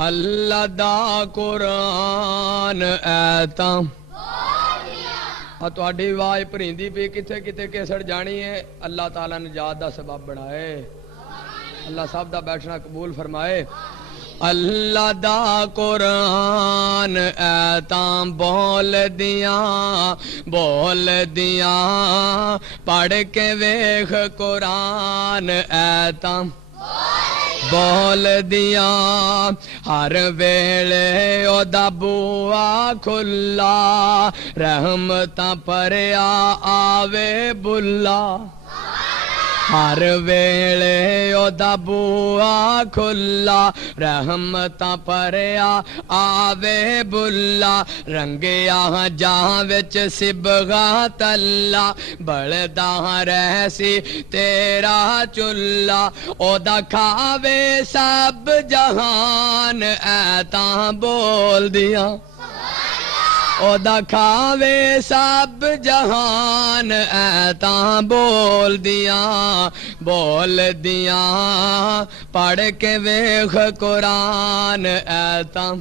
اللہ دا قرآن ایتاں تہاڈی آواز پریندی پئی کتھے کتھے کیسڑ جانی ہے اللہ تعالیٰ نے نجات دا سبب بنائے اللہ سب دا بیٹھنا قبول فرمائے اللہ دا قرآن ایتاں بول دیاں پڑھ کے ویکھ قرآن ایتاں بول دیاں ہر ویلے او دا بوا کھلا رحمتاں پریا آوے بلا ہر ویلے او دا بوا کھلا رحمتاں پریا آوے بلا رنگیا جہاں وچ سبغات اللہ بلدا رہسی تیرا چلا او دا کھاوے سب جہان ایتاں بول دیاں او دا کھاوے سب جہان ایتاں بول دیاں پڑھ کے ویکھ قرآن ایتاں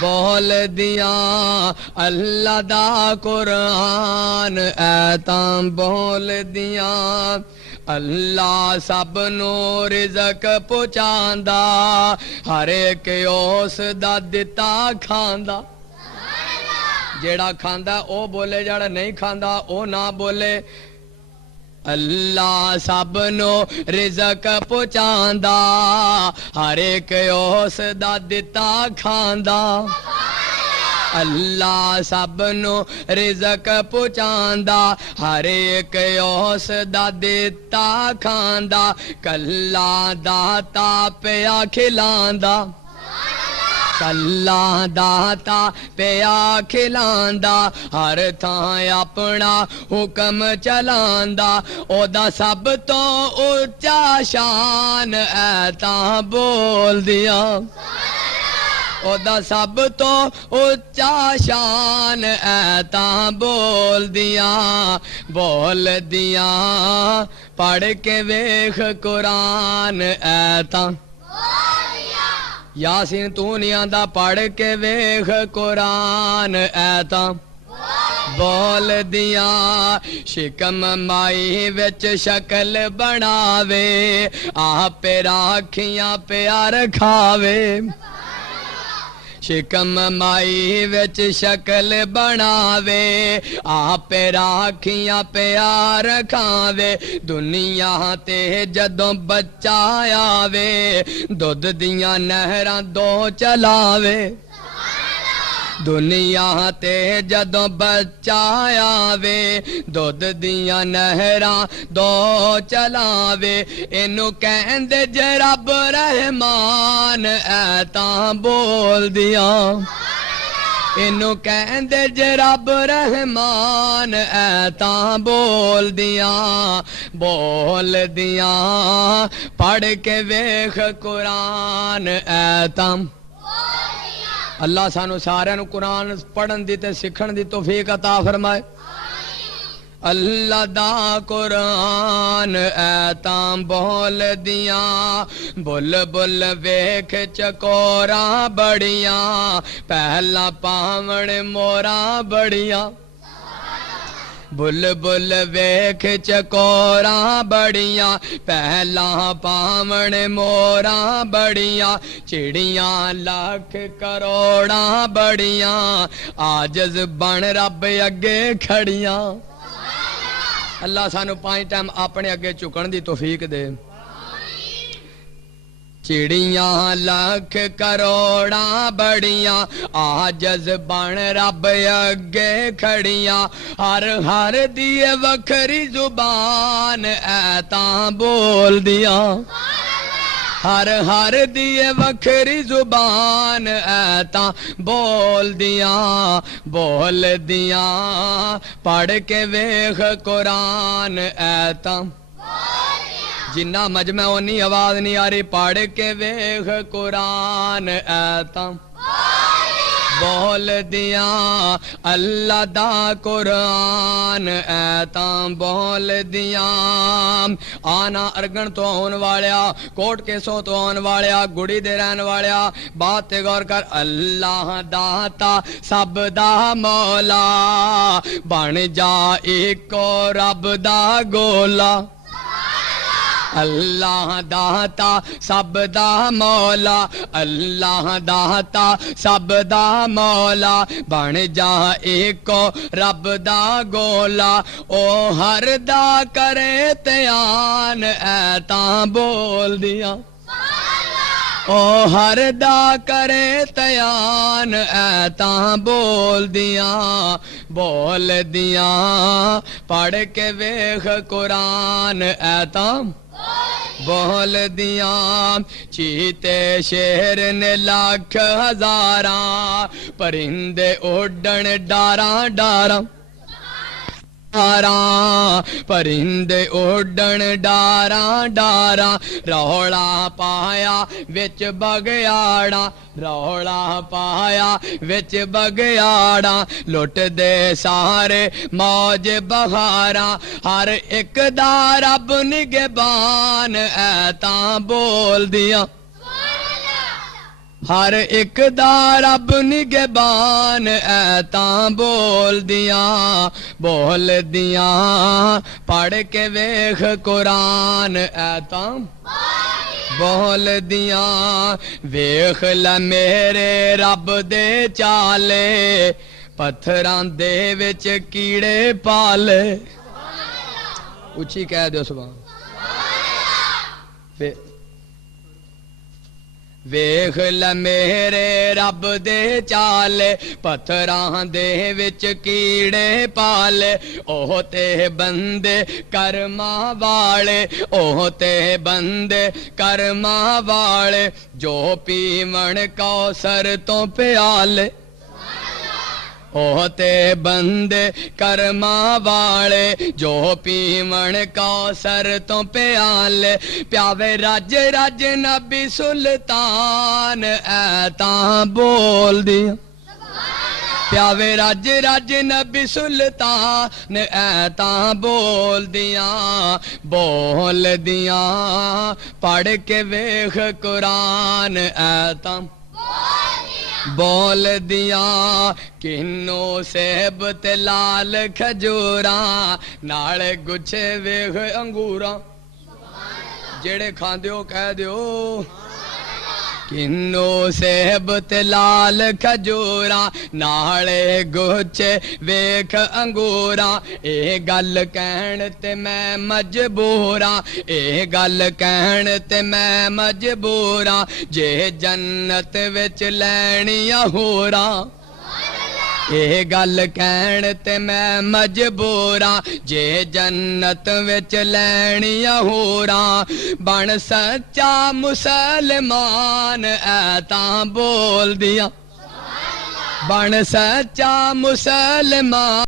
بول دیاں اللہ دا قرآن ایتاں بول دیاں اللہ سب نو رزق پہنچاندا ہر ایک اس دا دتا کھاندا جیڑا کھاندا او بولے جیڑا نہیں کھاندا او نہ بولے اللہ سب نو رزق پہنچاندا ہر ایک اس دا دتا کھاندا اللہ سب نو رزق پہنچاندا ہر ایک اس دا دتا کھاندا کلا داتا پیا کھلاندا کلا داتا پیا کھلاندا ہر تھاں اپنا حکم چلاندا او دا سب تو اونچا شان ایتاں بول دیاں او دا سب تو اونچا شان ایتاں بول دیاں پڑھ کے ویکھ قرآن ایتاں یاسین تو نہیں آندا پڑھ کے ویکھ قرآن ایتاں بول دیاں شکم مائی وچ شکل بناوے آپ راکھیاں پیار کھاوے شکم مائی وچ شکل بناوے آپ راکھیاں پیار کھاوے دنیا تے جدوں بچہ آوے دودھ دیاں نہراں دو چلاوے دنیا تے جدوں بچہ آوے دودھ دیاں نہراں دو چلاوے اینو کہندے جے رب رحمان ایتاں بول دیاں اینو کہندے جے رب رحمان ایتاں بول دیاں پڑھ کے ویکھ قرآن ایتاں اللہ سانو سارے نو قرآن پڑھن دی تے سکھن دی توفیق عطا فرمائے اللہ دا قرآن ایتاں بول دیاں بل بل ویکھ چکوراں بڑیاں پہلا پاون موراں بڑیاں بل بل ویکھ چکوراں بڑیاں پہلا پاون موراں بڑیاں چڑیاں لاکھ کروڑاں بڑیاں عاجز بن رب اگے کھڑیاں اللہ سانو 5 ٹائم اپنے اگے چکن دی توفیق دے چڑیاں لاکھ کروڑاں بڑیاں عاجز بن رب اگے کھڑیاں ہر دی وکھری زبان ایتاں بول دیاں ہر دی وکھری زبان ایتاں بول دیاں پڑھ کے ویکھ قرآن ایتاں جنہ مجمع اونی آواز نہیں آ رہی پڑھ کے ویکھ قرآن ایتاں بول دیاں اللہ دا قرآن ایتاں بول دیاں آنا ارگن تو آن والیا کوٹ کے سو تو آن والیا گڑی دے رہن والیا بات تے غور کر اللہ داتا سب دا مولا بن جا ایک رب دا گولا اللہ داتا سب دا مولا اللہ داتا سب دا مولا بن جا ایک رب دا گولا او ہر دا کرے تیان ایتاں بول دیا او ہر دا کرے تیان ایتاں بول دیاں پڑھ کے ویخ قرآن ایتاں بول دیاں چیتے شیر نے لاکھ ہزاراں پرندے اڈن ڈاراں ڈاراں پرندے اڈن ڈاراں ڈاراں رولا پایا وچ بگیاڑاں رولا پایا وچ بگیاڑاں لٹ دے سارے موج بہاراں ہر ایک دا رب نگہبان ایتاں بول دیاں ہر ایک دا رب نگہبان ایتاں بول دیاں پڑھ کے ویخ قرآن ایتاں بول دیاں ویخ ل میرے رب دے چالے پتھراں دے وچ کیڑے پالے اچھی کہہ دیو سبحان ویخ ل میرے رب دے چالے پتھراں دے وچ کیڑے پالے اوہ تے بندے کرماں والے اوہ تے بندے کرماں والے جو پیون کوثر تو پیالے اوہ تے بندے کرماں والے جو پیون کوثر تو پیالے پیاوے رج رج نبی سلطان ایتاں بول دیاں پیاوے رج رج نبی سلطان ایتاں بول دیاں پڑھ کے ویخ قرآن ایتاں بول دیاں کنوں سیب تے لال کھجوراں نال گچھے ویخ انگوراں جڑے کھاندیو کہہ دیو کنوں سیب تے لال کھجوراں نالے گچھے ویکھ انگوراں اے گل کہن تے میں مجبوراں اے گل کہن تے میں مجبوراں جے جنت وچ لینیاں ہوراں اے گل کہن تے میں مجبوراں جے جنت وچ لینیاں ہوراں بن سچا مسلمان ایتاں بول دیاں بن سچا مسلمان